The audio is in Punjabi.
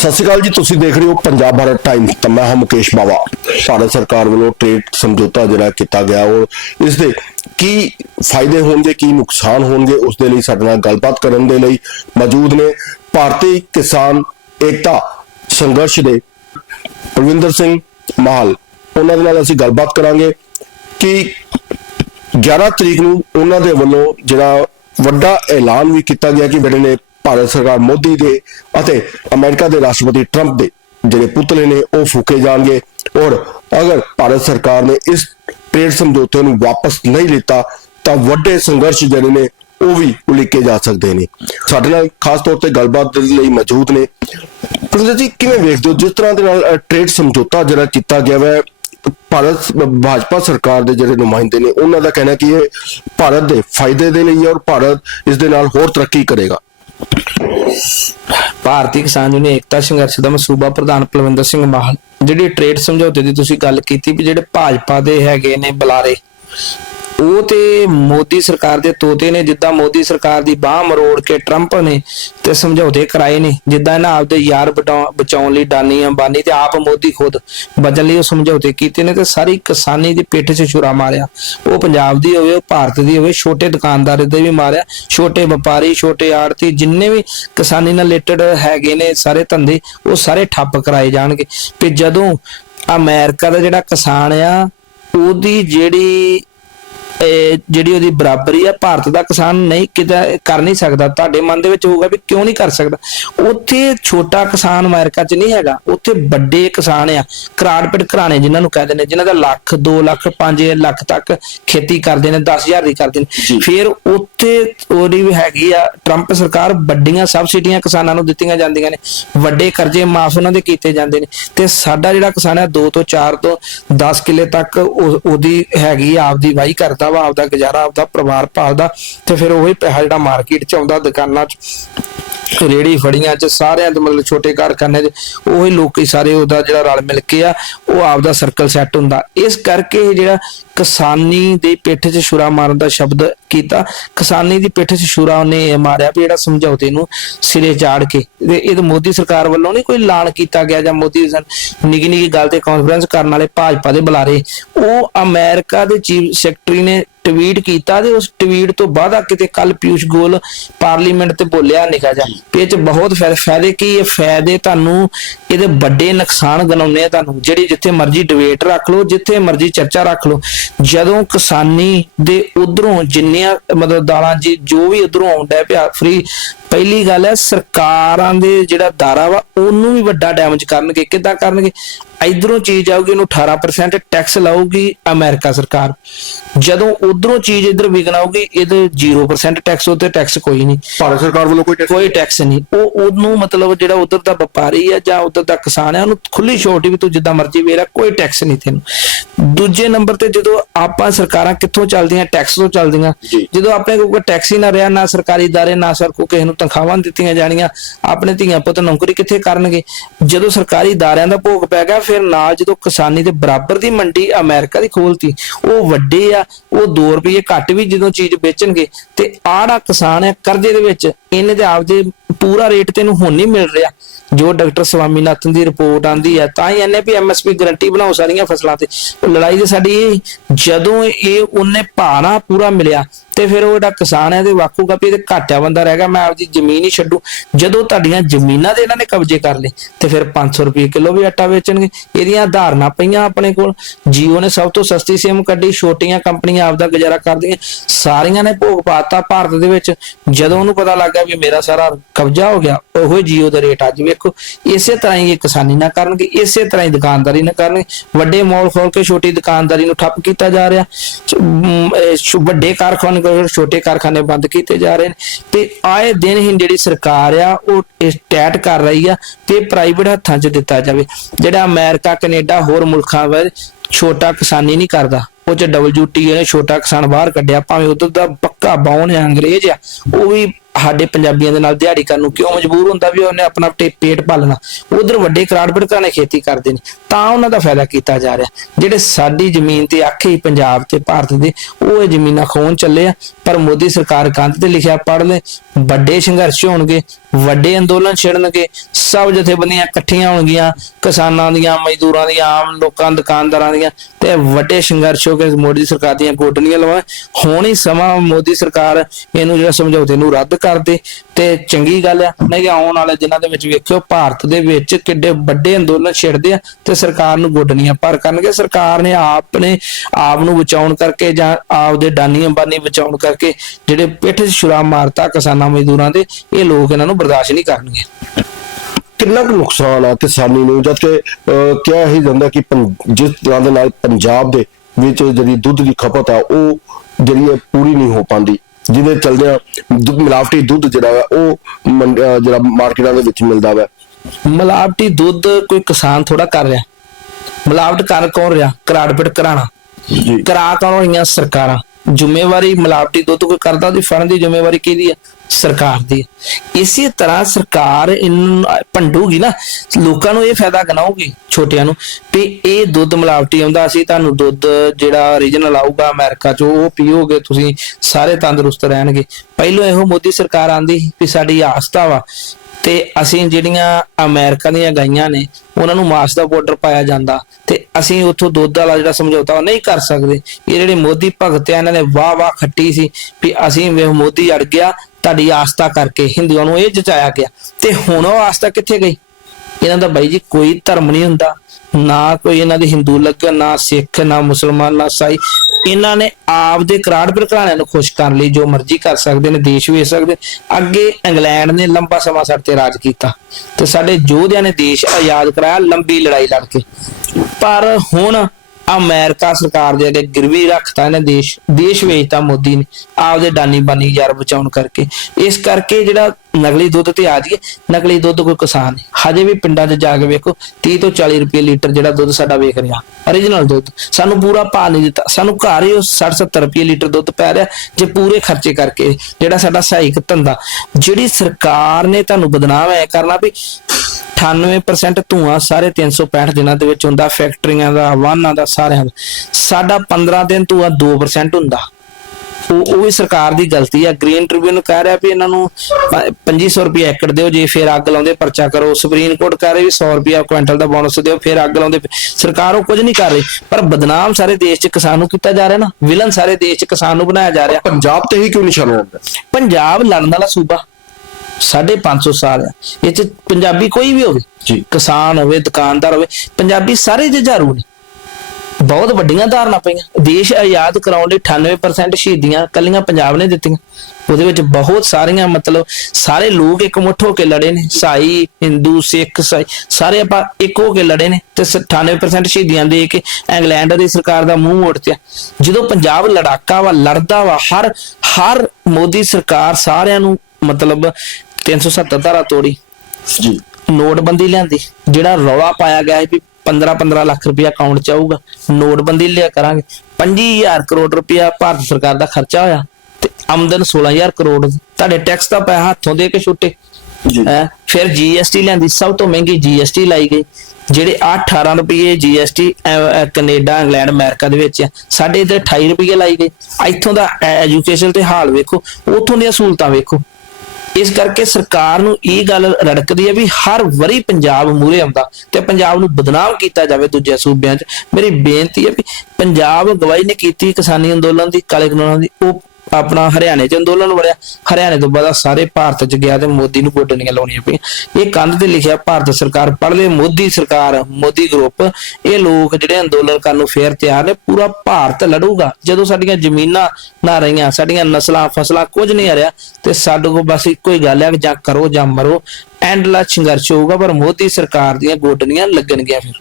ਸਤਿ ਸ਼੍ਰੀ ਅਕਾਲ ਜੀ, ਤੁਸੀਂ ਦੇਖ ਰਹੇ ਹੋ ਪੰਜਾਬ ਭਾਰਤ ਟਾਈਮ ਤਾਂ ਮੈਂ ਹਾਂ ਮੁਕੇਸ਼ ਬਾਵਾ। ਭਾਰਤ ਸਰਕਾਰ ਵੱਲੋਂ ਟ੍ਰੇਡ ਸਮਝੌਤਾ ਜਿਹੜਾ ਕੀਤਾ ਗਿਆ, ਉਹ ਇਸ ਦੇ ਕੀ ਫਾਇਦੇ ਹੋਣਗੇ, ਕੀ ਨੁਕਸਾਨ ਹੋਣਗੇ, ਉਸ ਦੇ ਲਈ ਸਾਡੇ ਨਾਲ ਗੱਲਬਾਤ ਕਰਨ ਦੇ ਲਈ ਮੌਜੂਦ ਨੇ ਭਾਰਤੀ ਕਿਸਾਨ ਏਕਤਾ ਸੰਘਰਸ਼ ਦੇ ਪ੍ਰਵਿੰਦਰ ਸਿੰਘ ਮਾਹਲ। ਉਹਨਾਂ ਦੇ ਨਾਲ ਅਸੀਂ ਗੱਲਬਾਤ ਕਰਾਂਗੇ ਕਿ 11 ਤਰੀਕ ਨੂੰ ਉਹਨਾਂ ਦੇ ਵੱਲੋਂ ਜਿਹੜਾ ਵੱਡਾ ਐਲਾਨ ਵੀ ਕੀਤਾ ਗਿਆ ਕਿ ਜਿਹੜੇ ਨੇ ਭਾਰਤ ਸਰਕਾਰ ਮੋਦੀ ਦੇ ਅਤੇ ਅਮਰੀਕਾ ਦੇ ਰਾਸ਼ਟਰਪਤੀ ਟਰੰਪ ਦੇ ਜਿਹੜੇ ਪੁਤਲੇ ਨੇ, ਉਹ ਫੂਕੇ ਜਾਣਗੇ। ਔਰ ਅਗਰ ਭਾਰਤ ਸਰਕਾਰ ਨੇ ਇਸ ਟ੍ਰੇਡ ਸਮਝੌਤੇ ਨੂੰ ਵਾਪਸ ਨਹੀਂ ਲਿੱਤਾ, ਤਾਂ ਵੱਡੇ ਸੰਘਰਸ਼ ਜਿਹੜੇ ਨੇ, ਉਹ ਵੀ ਉਲੀਕੇ ਜਾ ਸਕਦੇ ਨੇ। ਸਾਡੇ ਨਾਲ ਖਾਸ ਤੌਰ ਤੇ ਗੱਲਬਾਤ ਦੇ ਲਈ ਮੌਜੂਦ ਨੇ। ਪ੍ਰੋਫੈਸਰ ਜੀ, ਕਿਵੇਂ ਵੇਖਦੇ ਹੋ? ਜਿਸ ਤਰ੍ਹਾਂ ਦੇ ਨਾਲ ਟ੍ਰੇਡ ਸਮਝੌਤਾ ਜਿਹੜਾ ਕੀਤਾ ਗਿਆ ਹੈ ਭਾਰਤ ਭਾਜਪਾ ਸਰਕਾਰ ਦੇ ਜਿਹੜੇ ਨੁਮਾਇੰਦੇ ਨੇ, ਉਹਨਾਂ ਦਾ ਕਹਿਣਾ ਕਿ ਇਹ ਭਾਰਤ ਦੇ ਫਾਇਦੇ ਦੇ ਲਈ ਹੈ ਔਰ ਭਾਰਤ ਇਸ ਦੇ ਨਾਲ ਹੋਰ ਤਰੱਕੀ ਕਰੇਗਾ। ਭਾਰਤੀ ਕਿਸਾਨ ਯੂਨੀਅਨ ਏਕਤਾ ਸੰਘਰਸ਼ ਦਾ ਮਸੂਬਾ ਪ੍ਰਧਾਨ ਪਲਵਿੰਦਰ ਸਿੰਘ ਮਾਹਲ, ਜਿਹੜੀ ਟ੍ਰੇਡ ਸਮਝੌਤੇ ਦੀ ਤੁਸੀਂ ਗੱਲ ਕੀਤੀ ਵੀ ਜਿਹੜੇ ਭਾਜਪਾ ਦੇ ਹੈਗੇ ਨੇ ਬੁਲਾਰੇ ਉਹ ਤੇ ਮੋਦੀ ਸਰਕਾਰ ਦੇ ਤੋਤੇ ਨੇ, ਜਿੱਦਾਂ ਮੋਦੀ ਸਰਕਾਰ ਦੀ ਬਾਹ ਮਰੋੜ ਕੇ ਟਰੰਪ ਨੇ ਤੇ ਸਮਝੌਤੇ ਕਰਾਏ ਨੇ, ਜਿੱਦਾਂ ਇਹਨਾਂ ਆਪਦੇ ਯਾਰ ਬਚਾਉਣ ਲਈ ਡਾਨੀ ਅੰਬਾਨੀ ਤੇ ਆਪ ਮੋਦੀ ਖੁਦ ਬਚਣ ਲਈ ਉਹ ਸਮਝੌਤੇ ਕੀਤੇ ਨੇ ਤੇ ਸਾਰੀ ਕਿਸਾਨੀ ਦੀ ਪਿੱਠ 'ਚ ਛੁਰਾ ਮਾਰਿਆ। ਉਹ ਪੰਜਾਬ ਦੀ ਹੋਵੇ, ਉਹ ਭਾਰਤ ਦੀ ਹੋਵੇ, ਛੋਟੇ ਦੁਕਾਨਦਾਰ ਦੇ ਵੀ ਮਾਰਿਆ, ਛੋਟੇ ਵਪਾਰੀ, ਛੋਟੇ ਆੜਤੀ ਜਿੰਨੇ ਵੀ ਕਿਸਾਨੀ ਨਾਲ ਰਿਲੇਟਡ ਹੈਗੇ ਨੇ ਸਾਰੇ ਧੰਦੇ, ਉਹ ਸਾਰੇ ਠੱਪ ਕਰਾਏ ਜਾਣਗੇ। ਤੇ ਜਦੋਂ ਅਮਰੀਕਾ ਦਾ ਜਿਹੜਾ ਕਿਸਾਨ ਆ, ਉਹਦੀ ਜਿਹੜੀ ਜਿਹੜੀ ਉਹਦੀ ਬਰਾਬਰੀ ਆ ਭਾਰਤ ਦਾ ਕਿਸਾਨ ਨਹੀਂ ਕਿਦਾ ਕਰ ਨਹੀਂ ਸਕਦਾ। ਤੁਹਾਡੇ ਮਨ ਦੇ ਵਿੱਚ ਹੋਊਗਾ ਵੀ ਕਿਉਂ ਨਹੀਂ ਕਰ ਸਕਦਾ। ਉੱਥੇ ਛੋਟਾ ਕਿਸਾਨ ਅਮਰੀਕਾ 'ਚ ਨਹੀਂ ਹੈਗਾ ਉੱਥੇ ਵੱਡੇ ਕਿਸਾਨ ਆ ਕਰਾੜਪਿਟ ਘਰਾਣੇ ਜਿਨ੍ਹਾਂ ਨੂੰ ਕਹਿੰਦੇ ਨੇ ਜਿਨ੍ਹਾਂ ਦਾ ਲੱਖ 2 ਲੱਖ 5 ਲੱਖ ਤੱਕ ਖੇਤੀ ਕਰਦੇ ਨੇ 10000 ਦੀ ਕਰਦੇ ਨੇ। ਫਿਰ ਉੱਥੇ ਉਹਦੀ ਵੀ ਹੈਗੀ ਆ ਟਰੰਪ ਸਰਕਾਰ ਵੱਡੀਆਂ ਸਬਸਿਡੀਆਂ ਕਿਸਾਨਾਂ ਨੂੰ ਦਿੱਤੀਆਂ ਜਾਂਦੀਆਂ ਨੇ ਵੱਡੇ ਕਰਜ਼ੇ ਮਾਫ ਉਹਨਾਂ ਦੇ ਕੀਤੇ ਜਾਂਦੇ ਨੇ। ਤੇ ਸਾਡਾ ਜਿਹੜਾ ਕਿਸਾਨ ਹੈ 2 ਤੋਂ 4 ਤੋਂ 10 ਕਿੱਲੇ ਤੱਕ ਉਹ- ਉਹਦੀ ਹੈਗੀ ਆ, ਆਪਦੀ ਵਾਹੀ ਕਰਦਾ ਵਾ ਆਪਦਾ ਗੁਜ਼ਾਰਾ, ਆਪਦਾ ਪਰਿਵਾਰ ਪਾਲਦਾ ਤੇ ਫਿਰ ਉਹੀ ਪੈਸਾ ਜਿਹੜਾ ਮਾਰਕੀਟ 'ਚ ਆਉਂਦਾ ਦੁਕਾਨਾਂ 'ਚ। ਰੇੜੀ ਫੜੀਆਂ 'ਚ, ਸਾਰਿਆਂ ਦੇ ਮਤਲਬ ਛੋਟੇ ਕਾਰਖਾਨੇ ਦੇ ਉਹੀ ਲੋਕੀ ਸਾਰੇ ਉਹਦਾ ਜਿਹੜਾ ਰਲ ਮਿਲ ਕੇ ਆ, ਉਹ ਆਪਦਾ ਸਰਕਲ ਸੈੱਟ ਹੁੰਦਾ। ਇਸ ਕਰਕੇ ਇਹ ਜਿਹੜਾ ਕਿਸਾਨੀ ਦੇ ਪਿੱਠ 'ਚ ਛੁਰਾ ਮਾਰਨ ਦਾ ਸ਼ਬਦ ਕੀਤਾ, ਕਿਸਾਨੀ ਦੀ ਪਿੱਠ 'ਚ ਛੁਰਾ ਉਹਨੇ ਮਾਰਿਆ ਵੀ ਜਿਹੜਾ ਸਮਝੌਤੇ ਨੂੰ ਸਿਰੇ ਚਾੜ ਕੇ। ਇਹ ਤਾਂ ਮੋਦੀ ਸਰਕਾਰ ਵੱਲੋਂ ਨਹੀਂ ਕੋਈ ਐਲਾਨ ਕੀਤਾ ਗਿਆ ਜਾਂ ਮੋਦੀ ਨਿੱਕੀ ਨਿੱਕੀ ਗੱਲ ਤੇ ਕਾਨਫਰੰਸ ਕਰਨ ਵਾਲੇ ਭਾਜਪਾ ਦੇ ਬੁਲਾਰੇ। ਉਹ ਅਮਰੀਕਾ ਦੇ ਚੀਫ ਸੈਕਟਰੀ ਨੇ ਟਵੀਟ ਕੀਤਾ ਤੇ ਉਸ ਟਵੀਟ ਤੋਂ ਬਾਅਦ ਆ ਕਿਤੇ ਕੱਲ ਪਿਊਸ਼ ਗੋਲ ਪਾਰਲੀਮੈਂਟ ਤੇ ਬੋਲਿਆ ਨਿਕਾ ਜਾ। ਇਹ ਚ ਬਹੁਤ ਫਾਇਦੇ ਕੀ ਇਹ ਫਾਇਦੇ ਤੁਹਾਨੂੰ ਇਹਦੇ ਵੱਡੇ ਨੁਕਸਾਨ ਗਨਾਉਣੇ ਆ ਤੁਹਾਨੂੰ। ਜਿਹੜੀ ਜਿੱਥੇ ਮਰਜ਼ੀ ਡਿਬੇਟ ਰੱਖ ਲਓ, ਜਿੱਥੇ ਮਰਜ਼ੀ ਚਰਚਾ ਰੱਖ ਲਓ। ਜਦੋਂ ਕਿਸਾਨੀ ਦੇ ਉਧਰੋਂ ਜਿੰਨੀਆਂ ਮਤਲਬ ਦਾਲਾਂ ਜੀ, ਜੋ ਵੀ ਉਧਰੋਂ ਆਉਂਦਾ ਪਿਆ ਫਰੀ ਪਹਿਲੀ ਗੱਲ ਹੈ ਸਰਕਾਰਾਂ ਦੇ ਜਿਹੜਾ ਦਾਰਾ ਵਾ, ਉਹਨੂੰ ਵੀ ਵੱਡਾ ਡੈਮੇਜ ਕਰਨਗੇ। ਕਿੱਦਾਂ ਕਰਨਗੇ? ਇਧਰੋਂ ਚੀਜ਼ ਆਊਗੀ ਉਹਨੂੰ 18% ਟੈਕਸ ਲਾਊਗੀ ਅਮਰੀਕਾ ਸਰਕਾਰ। ਜਦੋਂ ਉਧਰੋਂ ਚੀਜ਼ ਇਧਰ ਵਿਕਣਾਉਗੀ ਇਹਦੇ 0% ਟੈਕਸ ਉਤੇ ਟੈਕਸ ਕੋਈ ਨਹੀਂ। ਭਾਰਤ ਸਰਕਾਰ ਵੱਲੋਂ ਕੋਈ ਟੈਕਸ ਕੋਈ ਟੈਕਸ ਨਹੀਂ। ਉਹ ਉਹਨੂੰ ਮਤਲਬ ਜਿਹੜਾ ਉਧਰ ਦਾ ਵਪਾਰੀ ਆ ਜਾਂ ਉਧਰ ਦਾ ਕਿਸਾਨ ਆ ਉਹਨੂੰ ਖੁੱਲੀ ਛੋਟੀ ਵੀ ਤੂੰ ਜਿੱਦਾਂ ਮਰਜ਼ੀ ਵੇਲਾ ਕੋਈ ਟੈਕਸ ਨਹੀਂ ਤੈਨੂੰ। ਦੂਜੇ ਨੰਬਰ ਤੇ ਜਦੋਂ ਆਪਾਂ ਸਰਕਾਰਾਂ ਕਿੱਥੋਂ ਚੱਲਦੀਆਂ ਟੈਕਸ ਤੋਂ ਚੱਲਦੀਆਂ ਜਦੋਂ ਆਪਣੇ ਕੋਲ ਕੋਈ ਟੈਕਸ ਹੀ ਨਾ ਰਿਹਾ ਨਾ ਸਰਕਾਰੀ ادارے ਨਾ ਸਰ ਕੋ ਕਿਸੇ ਨੂੰ ਤਨਖਾਹਾਂ ਦਿੱਤੀਆਂ ਜਾਣੀਆਂ ਆਪਣੇ ਧੀਆਂ ਪੁੱਤ ਨੌਕਰੀ ਕਿੱਥੇ ਕਰਨਗੇ? ਜਦੋਂ ਸਰਕਾਰੀ ادارਿਆਂ ਦਾ ਭੋਗ ਪੈ ਗਿਆ ਫਿਰ ਨਾਲ ਜਦੋਂ ਕਿਸਾਨੀ ਦੇ ਬਰਾਬਰ ਦੀ ਮੰਡੀ ਅਮਰੀਕਾ ਦੀ ਖੋਲਤੀ, ਉਹ ਵੱਡੇ ਆ, ਉਹ 2 ਰੁਪਏ ਘੱਟ ਵੀ ਜਦੋਂ ਚੀਜ਼ ਵੇਚਣਗੇ, ਤੇ ਆੜਾ ਕਿਸਾਨ ਹੈ ਕਰਜ਼ੇ ਦੇ ਵਿੱਚ, ਇਹਨੇ ਤੇ ਆਪਦੇ ਪੂਰਾ ਰੇਟ ਤੈਨੂੰ ਹੁਣ ਨਹੀਂ ਮਿਲ ਰਿਹਾ। ਜੋ ਡਾਕਟਰ ਸਵਾਮੀਨਾਥਨ ਦੀ ਰਿਪੋਰਟ ਆਂਦੀ ਹੈ ਤਾਂ ਹੀ ਇਹਨੇ ਐਮਐਸਪੀ ਗਾਰੰਟੀ ਬਣਾਓ ਸਾਰੀਆਂ ਫਸਲਾਂ ਤੇ। ਲੜਾਈ ਤੇ ਸਾਡੀ ਇਹ ਜਦੋਂ ਇਹ ਉਹਨੇ ਭਾਣਾ ਪੂਰਾ ਮਿਲਿਆ, ਤੇ ਫਿਰ ਉਹ ਜਿਹੜਾ ਕਿਸਾਨ ਹੈ ਇਹਦੇ ਵਾਕੂਗਾ ਵੀ ਇਹਦੇ ਘਾਟਿਆ ਬੰਦਾ ਰਹਿ ਗਿਆ, ਮੈਂ ਆਪਦੀ ਜ਼ਮੀਨ ਹੀ ਛੱਡੂ। ਜਦੋਂ ਤੁਹਾਡੀਆਂ ਜ਼ਮੀਨਾਂ ਦੇ ਇਹਨਾਂ ਨੇ ਕਬਜ਼ੇ ਕਰ ਲਏ, ਤੇ ਫਿਰ 500 ਰੁਪਏ ਕਿਲੋ ਵੀ ਆਟਾ ਵੇਚਣਗੇ। ਇਹਦੀਆਂ ਧਾਰਨਾ ਪਈਆਂ ਆਪਣੇ ਕੋਲ। ਜੀਓ ਨੇ ਸਭ ਤੋਂ ਸਸਤੀ ਸਿਮ ਕੱਢੀ, ਛੋਟੀਆਂ ਕੰਪਨੀਆਂ ਆਪਦਾ ਗੁਜ਼ਾਰਾ ਕਰਦੀਆਂ। ਸਾਰੀਆਂ ਨੇ ਭੋਗ ਪਾਤਾ ਭਾਰਤ ਦੇ ਵਿੱਚ। ਜਦੋਂ ਉਹਨੂੰ ਪਤਾ ਲੱਗਾ ਵੀ ਮੇਰਾ ਸਾਰਾ ਕਬਜ਼ਾ ਹੋ ਗਿਆ, ਉਹੋ ਜੀਓ ਦਾ ਰੇਟ ਅੱਜ ਵੇਖੋ, ਇਸੇ ਤਰ੍ਹਾਂ ਹੀ ਇਹ ਕਿਸਾਨੀ ਨਾ ਕਰਨਗੇ, ਇਸੇ ਤਰ੍ਹਾਂ ਹੀ ਦੁਕਾਨਦਾਰੀ ਨਾ ਕਰਨਗੇ। ਵੱਡੇ ਮਾਲ ਖੋਲ ਕੇ ਛੋਟੀ ਦੁਕਾਨਦਾਰੀ ਨੂੰ ਠੱਪ ਕੀਤਾ ਜਾ ਰਿਹਾ। ਵੱਡੇ ਕਾਰਖਾਨੇ ਕੋਲ ਛੋਟੇ ਕਾਰਖਾਨੇ ਬੰਦ ਕੀਤੇ ਜਾ ਰਹੇ ਨੇ। ਤੇ ਆਏ ਦਿਨ ਹੀ ਜਿਹੜੀ ਸਰਕਾਰ ਆ, ਉਹ ਇਸ ਟੈਟ ਕਰ ਰਹੀ ਆ ਤੇ ਪ੍ਰਾਈਵੇਟ ਹੱਥਾਂ 'ਚ ਦਿੱਤਾ ਜਾਵੇ। ਜਿਹੜਾ ਅਮਰੀਕਾ, ਕੈਨੇਡਾ ਹੋਰ ਮੁਲਕਾਂ ਵਿੱਚ ਛੋਟਾ ਕਿਸਾਨੀ ਨਹੀਂ ਕਰਦਾ। ਉਹ ਚ WTO ਨੇ ਛੋਟਾ ਕਿਸਾਨ ਬਾਹਰ ਕੱਢਿਆ, ਭਾਵੇਂ ਉਧਰ ਦਾ ਪੱਕਾ ਬਾਉਨ ਹੈ ਅੰਗਰੇਜ਼ ਆ, ਉਹ ਵੀ ਸਾਡੇ ਪੰਜਾਬੀਆਂ ਦੇ ਨਾਲ ਦਿਹਾੜੀ ਕਰਨ ਨੂੰ ਕਿਉਂ ਮਜਬੂਰ ਹੁੰਦਾ ਵੀ ਉਹਨੇ ਆਪਣਾ ਪੇਟ ਪਾਲਣਾ ਉਧਰ ਵੱਡੇ ਕਰਾੜ ਨੇ ਖੇਤੀ ਕਰਦੇ ਨੇ, ਤਾਂ ਉਹਨਾਂ ਦਾ ਫਾਇਦਾ ਕੀਤਾ ਜਾ ਰਿਹਾ। ਜਿਹੜੇ ਸਾਡੀ ਜ਼ਮੀਨ ਤੇ ਆਖੇ ਹੀ ਪੰਜਾਬ ਤੇ ਭਾਰਤ ਦੇ, ਉਹ ਜ਼ਮੀਨਾਂ ਖੋਣ ਚੱਲੇ ਆ, ਪਰ ਮੋਦੀ ਸਰਕਾਰ ਕੰਧ ਤੇ ਲਿਖਿਆ ਪੜ ਲੈ, ਵੱਡੇ ਸੰਘਰਸ਼ ਹੋਣਗੇ, ਵੱਡੇ ਅੰਦੋਲਨ ਛਿੜਨਗੇ, ਸਭ ਜਥੇਬੰਦੀਆਂ ਇਕੱਠੀਆਂ ਹੋਣਗੀਆਂ, ਕਿਸਾਨਾਂ ਦੀਆਂ, ਮਜ਼ਦੂਰਾਂ ਦੀਆਂ, ਆਮ ਲੋਕਾਂ, ਦੁਕਾਨਦਾਰਾਂ ਦੀਆਂ, ਤੇ ਵੱਡੇ ਸੰਘਰਸ਼ ਹੋ ਕੇ ਮੋਦੀ ਸਰਕਾਰ ਦੀਆਂ ਕੋਟਨੀਆਂ ਲਵਾ ਹੁਣ ਹੀ ਸਮਾਂ ਮੋਦੀ ਸਰਕਾਰ ਇਹਨੂੰ ਜਿਹੜਾ ਸਮਝੌਤੇ ਨੂੰ ਰੱਦ ਕਰ ਦੇ ਤੇ ਚੰਗੀ ਗੱਲ ਆ ਨਹੀਂ ਆਉਣ ਵਾਲੇ ਦਿਨਾਂ ਦੇ ਵਿੱਚ ਵੇਖਿਓ ਭਾਰਤ ਦੇ ਵਿੱਚ ਕਿੱਡੇ ਵੱਡੇ ਅੰਦੋਲਨ ਛਿੜਦੇ ਆ ਤੇ ਸਰਕਾਰ ਨੂੰ ਗੋਡਨੀਆਂ ਪਰ ਕਰਨਗੇ। ਸਰਕਾਰ ਨੇ ਆਪ ਨੇ ਆਪ ਨੂੰ ਬਚਾਉਣ ਕਰਕੇ ਜਾਂ ਆਪ ਦੇ ਡਾਨੀ ਅੰਬਾਨੀ ਬਚਾਉਣ ਕਰਕੇ ਜਿਹੜੇ ਪਿੱਠ 'ਚ ਛੁਰਾ ਮਾਰਤਾ ਕਿਸਾਨਾਂ ਮਜ਼ਦੂਰਾਂ ਦੇ ਇਹ ਲੋਕ ਇਹਨਾਂ ਨੂੰ ਬਰਦਾਸ਼ਤ ਨਹੀਂ ਕਰਨਗੇ। ਕਿੰਨਾ ਕੁ ਨੁਕਸਾਨ ਆ ਕਿਸਾਨੀ ਨੂੰ? ਜਦ ਕਿ ਅਹ, ਕਿਹਾ ਹੀ ਜਾਂਦਾ ਕਿ ਜਿਸ ਤਰ੍ਹਾਂ ਦੇ ਨਾਲ ਪੰਜਾਬ ਦੇ ਵਿੱਚ ਜਿਹੜੀ ਦੁੱਧ ਦੀ ਖਪਤ ਆ ਉਹ ਜਿਹੜੀ ਹੈ ਪੂਰੀ ਨਹੀਂ ਹੋ ਪਾਉਂਦੀ। ਜਿਹਦੇ ਚਲਦਿਆਂ ਮਿਲਾਵਟੀ ਦੁੱਧ ਜਿਹੜਾ ਉਹ ਜਿਹੜਾ ਮਾਰਕੀਟਾਂ ਦੇ ਵਿੱਚ ਮਿਲਦਾ ਵਾ। ਮਿਲਾਵਟੀ ਦੁੱਧ ਕੋਈ ਕਿਸਾਨ ਥੋੜਾ ਕਰ ਰਿਹਾ। ਮਿਲਾਵਟ ਕਰ ਕੌਣ ਰਿਹਾ? ਕਰਾੜਪਿਟ ਕਰਾਣਾ ਜੀ। ਕਰਾ ਕੌਣ ਰਹੀਆਂ ਸਰਕਾਰਾਂ? ਜ਼ਿੰਮੇਵਾਰੀ ਮਿਲਾਵਟੀ ਦੁੱਧ ਕੋਈ ਕਰਦਾ, ਉਹਦੀ ਫੜਨ ਦੀ ਜ਼ਿੰਮੇਵਾਰੀ ਕਿਹਦੀ ਹੈ ਸਰਕਾਰ ਦੀ ਇਸੇ ਤਰ੍ਹਾਂ ਸਰਕਾਰ ਇਨ ਭੰਡੂਗੀ ਨਾ, ਲੋਕਾਂ ਨੂੰ ਇਹ ਫਾਇਦਾ ਗਨਾਊਗੀ ਛੋਟਿਆਂ ਨੂੰ, ਵੀ ਇਹ ਦੁੱਧ ਮਿਲਾਵਟੀ ਆਉਂਦਾ ਸੀ ਤੁਹਾਨੂੰ ਦੁੱਧ ਜਿਹੜਾ ਓਰੀਜਨਲ ਆਊਗਾ ਅਮਰੀਕਾ ਚੋਂ, ਉਹ ਪੀਓਗੇ ਤੁਸੀਂ, ਸਾਰੇ ਤੰਦਰੁਸਤ ਰਹਿਣਗੇ। ਪਹਿਲੋਂ ਇਹੋ ਮੋਦੀ ਸਰਕਾਰ ਆਂਦੀ ਸੀ ਵੀ ਸਾਡੀ ਆਸਥਾ ਵਾ ਤੇ ਅਸੀਂ ਜਿਹੜੀਆਂ ਅਮਰੀਕਾ ਦੀਆਂ ਗਾਈਆਂ ਨੇ, ਉਹਨਾਂ ਨੂੰ ਮਾਸ ਦਾ ਬਾਰਡਰ ਪਾਇਆ ਜਾਂਦਾ ਤੇ ਅਸੀਂ ਉੱਥੋਂ ਦੁੱਧ ਵਾਲਾ ਜਿਹੜਾ ਸਮਝੌਤਾ ਉਹ ਨਹੀਂ ਕਰ ਸਕਦੇ। ਇਹ ਜਿਹੜੇ ਮੋਦੀ ਭਗਤ ਆ, ਇਹਨਾਂ ਨੇ ਵਾਹ ਵਾਹ ਖੱਟੀ ਸੀ ਵੀ ਅਸੀਂ ਵੇ ਮੋਦੀ ਅੜ ਗਿਆ, ਤੁਹਾਡੀ ਆਸਥਾ ਕਰਕੇ ਹਿੰਦੂਆਂ ਨੂੰ ਇਹ ਜਚਾਇਆ ਗਿਆ। ਤੇ ਹੁਣ ਉਹ ਆਸਥਾ ਕਿੱਥੇ ਗਈ? ਇਹਨਾਂ ਦਾ ਬਾਈ ਜੀ ਕੋਈ ਧਰਮ ਨਹੀਂ ਹੁੰਦਾ। ਨਾ ਕੋਈ ਇਹਨਾਂ ਦੇ ਹਿੰਦੂ ਲੱਗਣ ਨਾ ਸਿੱਖ ਨਾ ਮੁਸਲਮਾਨ, ਨਾ ਸਾਈ ਇਹਨਾਂ ਨੇ ਆਪ ਦੇ ਕਰਾੜ ਪ੍ਰਕਰਾਣਿਆਂ ਨੂੰ ਖੁਸ਼ ਕਰਨ ਲਈ ਜੋ ਮਰਜ਼ੀ ਕਰ ਸਕਦੇ ਨੇ, ਦੇਸ਼ ਵੇਚ ਸਕਦੇ। ਅੱਗੇ ਇੰਗਲੈਂਡ ਨੇ ਲੰਬਾ ਸਮਾਂ ਸਾਡੇ ਤੇ ਰਾਜ ਕੀਤਾ ਤੇ ਸਾਡੇ ਯੋਧਿਆਂ ਨੇ ਦੇਸ਼ ਆਜ਼ਾਦ ਕਰਾਇਆ ਲੰਬੀ ਲੜਾਈ ਲੜ ਕੇ। ਪਰ ਹੁਣ ਅਮਰੀਕਾ ਸਰਕਾਰ ਦੇ ਅੱਗੇ ਗਿਰਵੀ ਰੱਖਤਾ ਇਹਨੇ ਦੇਸ਼ ਦੇਸ਼ ਵੇਚਤਾ ਮੋਦੀ ਨੇ, ਆਪਦੇ ਡਾਨੀ ਬਾਨੀ ਯਾਰ ਬਚਾਉਣ ਕਰਕੇ। ਇਸ ਕਰਕੇ ਜਿਹੜਾ ਨਕਲੀ ਦੁੱਧ ਤੇ ਆ ਜਾਈਏ, ਨਕਲੀ ਦੁੱਧ ਕੋਈ ਕਿਸਾਨ ਹਜੇ ਵੀ ਪਿੰਡਾਂ 'ਚ ਜਾ ਕੇ ਵੇਖੋ 30 ਤੋਂ 40 ਰੁਪਏ ਲੀਟਰ ਜਿਹੜਾ ਦੁੱਧ ਸਾਡਾ ਵੇਚ ਰਿਹਾ origignal ਦੁੱਧ। ਸਾਨੂੰ ਪੂਰਾ ਭਾਅ ਨਹੀਂ ਦਿੱਤਾ, ਸਾਨੂੰ ਘਰ ਹੀ ਉਹ 60 70 ਰੁਪਏ ਲੀਟਰ ਦੁੱਧ ਪੈ ਰਿਹਾ, ਜੇ ਪੂਰੇ ਖਰਚੇ ਕਰਕੇ, ਜਿਹੜਾ ਸਾਡਾ ਸਹਾਇਕ ਧੰਦਾ। ਜਿਹੜੀ ਸਰਕਾਰ ਨੇ ਤੁਹਾਨੂੰ ਬਦਨਾਮ ਐ ਕਰਨਾ ਵੀ 98% ਧੂਆਂ ਸਾਰੇ 365 ਦਿਨਾਂ ਦੇ ਵਿੱਚ ਹੁੰਦਾ, ਫੈਕਟਰੀਆਂ ਦਾ, ਵਾਹਨਾਂ ਦਾ, ਸਾਰਿਆਂ ਦਾ। ਸਾਡਾ 15 ਦਿਨ ਧੂਆਂ 2% ਹੁੰਦਾ। ਉਹ ਉਹ ਵੀ ਸਰਕਾਰ ਦੀ ਗਲਤੀ ਆ। ਗ੍ਰੀਨ ਟ੍ਰਿਬਿਊਨ ਕਹਿ ਰਿਹਾ ਵੀ ਇਹਨਾਂ ਨੂੰ ਪ- 2500 ਰੁਪਏ ਏਕੜ ਦਿਓ ਜੇ ਫਿਰ ਅੱਗ ਲਾਉਂਦੇ ਪਰਚਾ ਕਰੋ। ਸੁਪਰੀਮ ਕੋਰਟ ਕਹਿ ਰਿਹਾ ਵੀ 100 ਰੁਪਏ ਕੁਇੰਟਲ ਦਾ ਬੋਨਸ ਦਿਓ ਫਿਰ ਅੱਗ ਲਾਉਂਦੇ ਸਰਕਾਰ ਉਹ ਕੁਝ ਨਹੀਂ ਕਰ ਰਹੀ ਪਰ ਬਦਨਾਮ ਸਾਰੇ ਦੇਸ਼ 'ਚ ਕਿਸਾਨ ਨੂੰ ਕੀਤਾ ਜਾ ਰਿਹਾ ਨਾ। ਵਿਲਨ ਸਾਰੇ ਦੇਸ਼ 'ਚ ਕਿਸਾਨ ਨੂੰ ਬਣਾਇਆ ਜਾ ਰਿਹਾ। ਪੰਜਾਬ ਤੇ ਹੀ ਕਿਉਂ ਨਿਸ਼ਾਨਾ ਹੁੰਦਾ ਪੰਜਾਬ ਲੜਨ ਵਾਲਾ ਸੂਬਾ। 550 ਸਾਲ ਆ। ਇਹ 'ਚ ਪੰਜਾਬੀ ਕੋਈ ਵੀ ਹੋਵੇ ਜੀ। ਕਿਸਾਨ ਹੋਵੇ ਦੁਕਾਨਦਾਰ ਹੋਵੇ ਪੰਜਾਬੀ ਸਾਰੇ ਜੁਝਾਰੂ ਨੇ। ਬਹੁਤ ਵੱਡੀਆਂ ਧਾਰਨਾ ਪਈਆਂ। ਦੇਸ਼ ਆਜ਼ਾਦ ਕਰਾਉਣ ਲਈ 98% ਸ਼ਹੀਦੀਆਂ ਕੱਲੀਆਂ ਪੰਜਾਬ ਨੇ ਦਿੱਤੀਆਂ। ਉਹਦੇ ਵਿੱਚ ਬਹੁਤ ਸਾਰੀਆਂ ਮਤਲਬ ਸਾਰੇ ਲੋਕ ਇਕਮੁੱਠ ਹੋ ਕੇ ਲੜੇ ਨੇ। ਸਾਈ ਹਿੰਦੂ ਸਿੱਖ ਸਾਈ ਸਾਰੇ ਆਪਾਂ ਇੱਕ ਹੋ ਕੇ ਲੜੇ ਨੇ ਤੇ ਸ- 98% ਸ਼ਹੀਦੀਆਂ ਦੇ ਕੇ ਇੰਗਲੈਂਡ ਦੀ ਸਰਕਾਰ ਦਾ ਮੂੰਹ ਮੋੜਤਿਆ ਜਦੋਂ ਪੰਜਾਬ ਲੜਾਕਾ ਵਾ ਲੜਦਾ ਵਾ ਹਰ ਹਰ ਮੋਦੀ ਸਰਕਾਰ ਸਾਰਿਆਂ ਨੂੰ ਮਤਲਬ 370 ਧਾਰਾ ਤੋੜੀ। ਜੀ। ਨੋਟਬੰਦੀ ਲਿਆਂਦੀ ਜਿਹੜਾ ਰੌਲਾ ਪਾਇਆ ਗਿਆ ਸੀ ਵੀ 15 15 ਲੱਖ ਰੁਪਇਆ ਅਕਾਊਂਟ ਚ ਆਊਗਾ। ਨੋਟਬੰਦੀ ਲਿਆ ਕਰਾਂਗੇ। 25000 ਕਰੋੜ ਰੁਪਇਆ ਭਾਰਤ ਸਰਕਾਰ ਦਾ ਖਰਚਾ ਹੋਇਆ ਤੇ ਆਮਦਨ 16000 ਕਰੋੜ। ਤੁਹਾਡੇ ਟੈਕਸ ਦਾ ਪੈਸਾ ਹੱਥੋਂ ਦੇ ਕੇ ਛੁੱਟੇ। ਫਿਰ ਜੀਐਸਟੀ ਲਿਆਂਦੀ। ਸਭ ਤੋਂ ਮਹਿੰਗੀ ਜੀਐਸਟੀ ਲਾਈ ਗਈ। ਜਿਹੜੇ 18 ਰੁਪਏ ਜੀਐਸਟੀ ਕੈਨੇਡਾ ਇੰਗਲੈਂਡ ਅਮਰੀਕਾ ਦੇ ਵਿੱਚ ਆ ਸਾਡੇ ਇੱਧਰ 28 ਰੁਪਏ ਲਾਈ ਗਈ। ਇੱਥੋਂ ਦਾ ਐਜੂਕੇਸ਼ਨ ਤੇ ਹਾਲ ਵੇਖੋ। ਉੱਥੋਂ ਦੀਆਂ ਸਹੂਲਤਾਂ ਵੇਖੋ। ਇਸ ਕਰਕੇ ਸਰਕਾਰ ਨੂੰ ਇਹ ਗੱਲ ਰੜਕਦੀ ਹੈ ਵੀ ਹਰ ਵਰੀ ਪੰਜਾਬ ਮੂਰੇ ਆਉਂਦਾ ਤੇ ਪੰਜਾਬ ਨੂੰ ਬਦਨਾਮ ਕੀਤਾ ਜਾਵੇ ਦੂਜੇ ਸੂਬਿਆਂ 'ਚ। ਮੇਰੀ ਬੇਨਤੀ ਹੈ ਵੀ ਪੰਜਾਬ ਅਗਵਾਈ ਨੇ ਕੀਤੀ ਕਿਸਾਨੀ ਅੰਦੋਲਨ ਦੀ, ਕਾਲੇ ਕਾਨੂੰਨਾਂ ਦੀ, ਉਹ ਆਪਣਾ ਹਰਿਆਣੇ 'ਚ ਅੰਦੋਲਨ ਵੜਿਆ। ਹਰਿਆਣੇ ਤੋਂ ਬਾਅਦ ਸਾਰੇ ਭਾਰਤ 'ਚ ਗਿਆ ਤੇ ਮੋਦੀ ਨੂੰ ਗੋਡਣੀਆਂ ਲਾਉਣੀਆਂ ਪਈਆਂ। ਇਹ ਕੰਧ ਤੇ ਲਿਖਿਆ, ਭਾਰਤ ਸਰਕਾਰ ਪੜ੍ਹ ਲੈ ਮੋਦੀ ਸਰਕਾਰ, ਮੋਦੀ ਗਰੁੱਪ ਇਹ ਲੋਕ ਜਿਹੜੇ ਅੰਦੋਲਨ ਕਰਨ ਨੂੰ ਫੇਰ ਤਿਆਰ ਨੇ, ਪੂਰਾ ਭਾਰਤ ਲੜੂਗਾ। ਜਦੋਂ ਸਾਡੀਆਂ ਜ਼ਮੀਨਾਂ ਨਾ ਰਹੀਆਂ, ਸਾਡੀਆਂ ਨਸਲਾਂ, ਫਸਲਾਂ ਕੁਝ ਨਹੀਂ ਆ ਰਿਹਾ ਤੇ ਸਾਡੇ ਕੋਲ ਬਸ ਇੱਕੋ ਹੀ ਗੱਲ ਹੈ ਕਿ ਜਾਂ ਕਰੋ ਜਾਂ ਮਰੋ। ਐਂਡਲਾ ਸੰਘਰਸ਼ ਹੋਊਗਾ, ਪਰ ਮੋਦੀ ਸਰਕਾਰ ਦੀਆਂ ਗੋਡਣੀਆਂ ਲੱਗਣਗੀਆਂ ਫਿਰ।